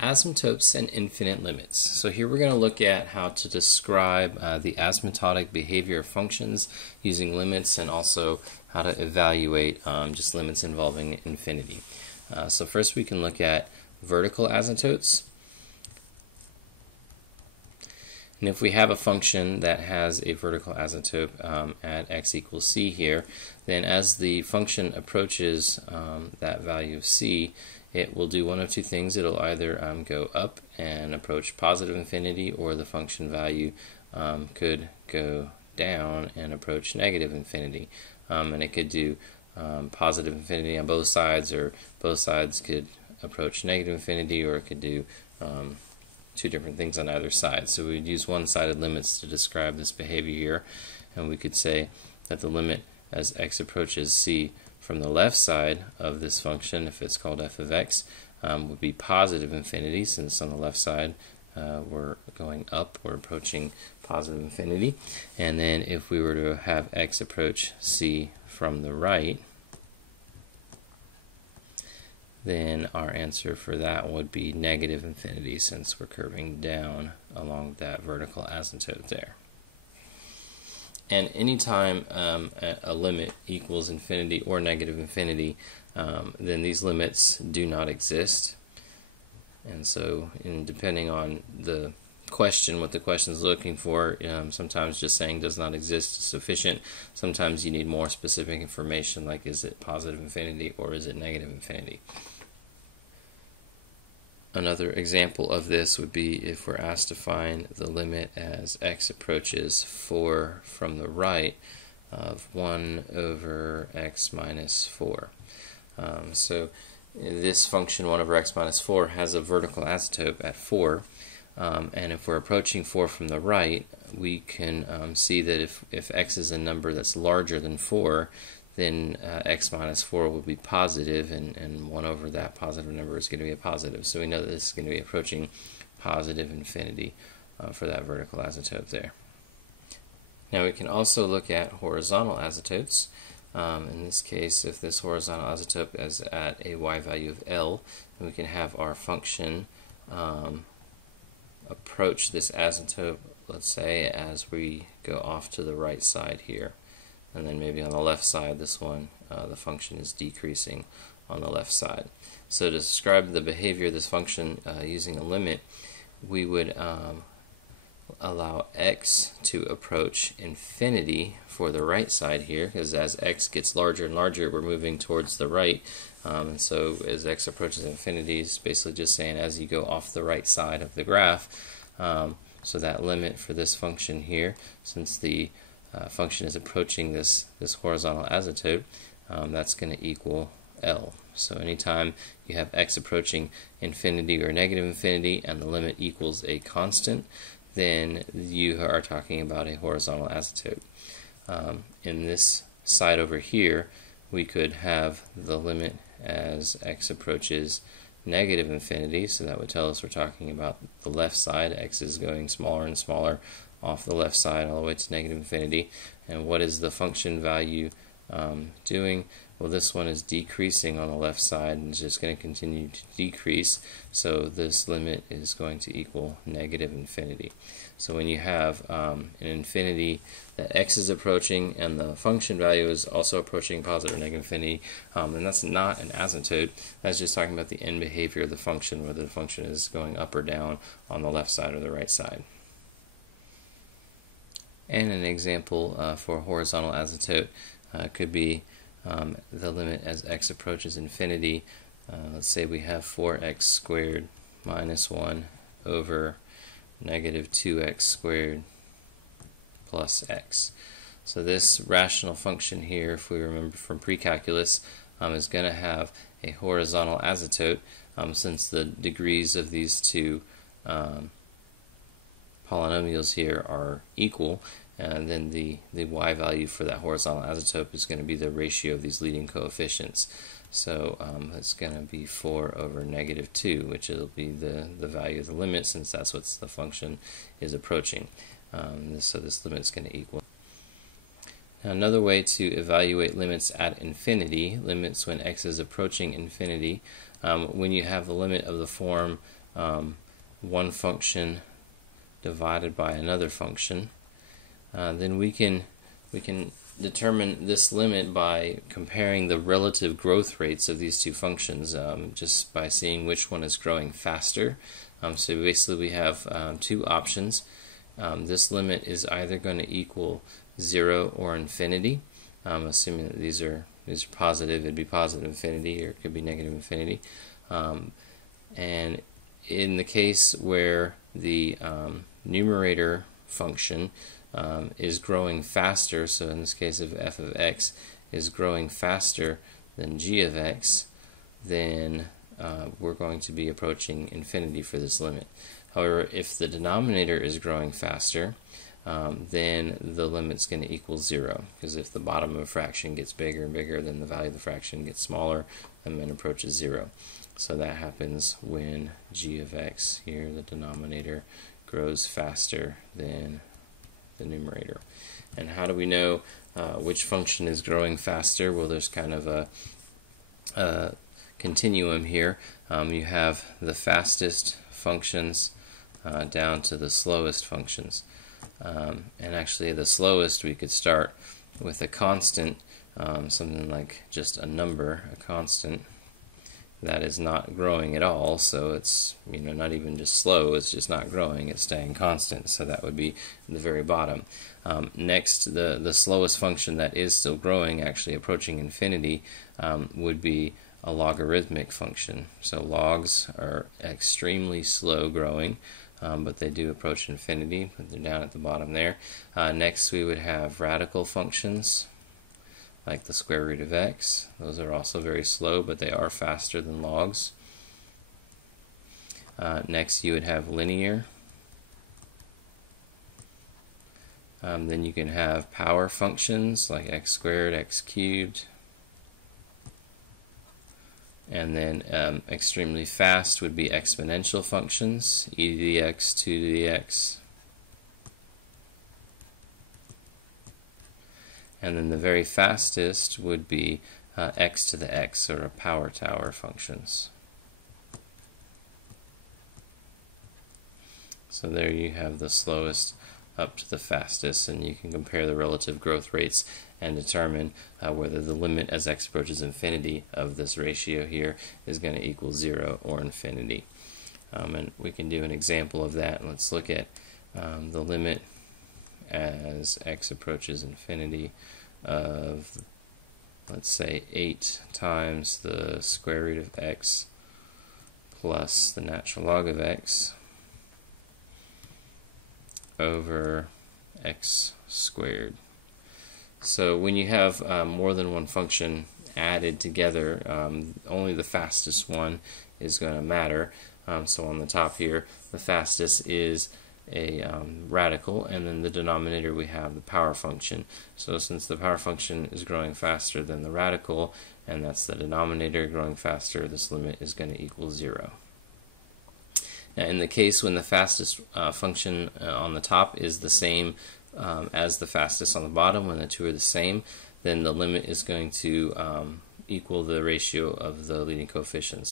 Asymptotes and infinite limits. So here we're going to look at how to describe the asymptotic behavior of functions using limits, and also how to evaluate just limits involving infinity. So first we can look at vertical asymptotes. And if we have a function that has a vertical asymptote at x equals c here, then as the function approaches that value of c, it will do one of two things. It'll either go up and approach positive infinity, or the function value could go down and approach negative infinity. And it could do positive infinity on both sides, or both sides could approach negative infinity, or it could do two different things on either side. So we'd use one-sided limits to describe this behavior here, and we could say that the limit as x approaches c from the left side of this function, if it's called f of x, would be positive infinity, since on the left side we're going up, we're approaching positive infinity. And then if we were to have x approach c from the right, then our answer for that would be negative infinity, since we're curving down along that vertical asymptote there. And anytime a limit equals infinity or negative infinity, then these limits do not exist. And so, depending on the question, what the question is looking for, sometimes just saying does not exist is sufficient. Sometimes you need more specific information, like is it positive infinity or is it negative infinity. Another example of this would be if we're asked to find the limit as x approaches 4 from the right of 1 over x minus 4. So this function 1 over x minus 4 has a vertical asymptote at 4, and if we're approaching 4 from the right, we can see that if x is a number that's larger than 4, then x minus 4 will be positive, and 1 over that positive number is going to be a positive. So we know that this is going to be approaching positive infinity for that vertical asymptote there. Now we can also look at horizontal asymptotes. In this case, if this horizontal asymptote is at a y value of L, then we can have our function approach this asymptote, let's say, as we go off to the right side here. And then maybe on the left side, this one, the function is decreasing on the left side. So to describe the behavior of this function using a limit, we would allow x to approach infinity for the right side here, because as x gets larger and larger, we're moving towards the right. And so as x approaches infinity, it's basically just saying as you go off the right side of the graph. So that limit for this function here, since the function is approaching this horizontal asymptote, that's going to equal L. So anytime you have x approaching infinity or negative infinity and the limit equals a constant, then you are talking about a horizontal asymptote. In this side over here, we could have the limit as x approaches negative infinity, so that would tell us we're talking about the left side. X is going smaller and smaller off the left side all the way to negative infinity. And what is the function value doing? Well, this one is decreasing on the left side, and it's just going to continue to decrease, so this limit is going to equal negative infinity. So when you have an infinity that x is approaching and the function value is also approaching positive or negative infinity, then that's not an asymptote. That's just talking about the end behavior of the function, whether the function is going up or down on the left side or the right side. And an example for horizontal asymptote could be the limit as x approaches infinity. Let's say we have 4x squared minus 1 over negative 2x squared plus x. So this rational function here, if we remember from pre-calculus, is going to have a horizontal asymptote, since the degrees of these two polynomials here are equal, and then the y value for that horizontal asymptote is going to be the ratio of these leading coefficients. So it's going to be 4 over negative 2, which will be the value of the limit, since that's what the function is approaching. So this limit is going to equal. Now another way to evaluate limits at infinity, limits when x is approaching infinity, when you have a limit of the form one function divided by another function, then we can determine this limit by comparing the relative growth rates of these two functions, just by seeing which one is growing faster. So basically we have two options. This limit is either going to equal 0 or infinity. Assuming that these are positive, it'd be positive infinity, or it could be negative infinity. And in the case where the numerator function is growing faster, so in this case if f of x is growing faster than g of x, then we're going to be approaching infinity for this limit. However, if the denominator is growing faster, then the limit's going to equal 0, because if the bottom of a fraction gets bigger and bigger, then the value of the fraction gets smaller and then approaches 0. So that happens when g of x, here the denominator, grows faster than the numerator. And how do we know which function is growing faster? Well, there's kind of a continuum here. You have the fastest functions down to the slowest functions. And actually the slowest, we could start with a constant, something like just a number, a constant that is not growing at all, so it's not even just slow, it's just not growing, it's staying constant, so that would be the very bottom. Next, the slowest function that is still growing, actually approaching infinity, would be a logarithmic function. So logs are extremely slow growing, but they do approach infinity, but they're down at the bottom there. Next we would have radical functions, like the square root of x. Those are also very slow, but they are faster than logs. Next you would have linear. Then you can have power functions like x squared, x cubed. And then extremely fast would be exponential functions, e to the x, 2 to the x. And then the very fastest would be x to the x, or a power tower functions. So there you have the slowest up to the fastest, and you can compare the relative growth rates and determine whether the limit as x approaches infinity of this ratio here is going to equal 0 or infinity. And we can do an example of that. Let's look at the limit as x approaches infinity of, let's say, 8 times the square root of x plus the natural log of x over x squared. So when you have more than one function added together, only the fastest one is going to matter. So on the top here, the fastest is a radical, and then the denominator we have the power function. So since the power function is growing faster than the radical, and that's the denominator growing faster, this limit is going to equal 0. Now in the case when the fastest function on the top is the same as the fastest on the bottom, when the two are the same, then the limit is going to equal the ratio of the leading coefficients.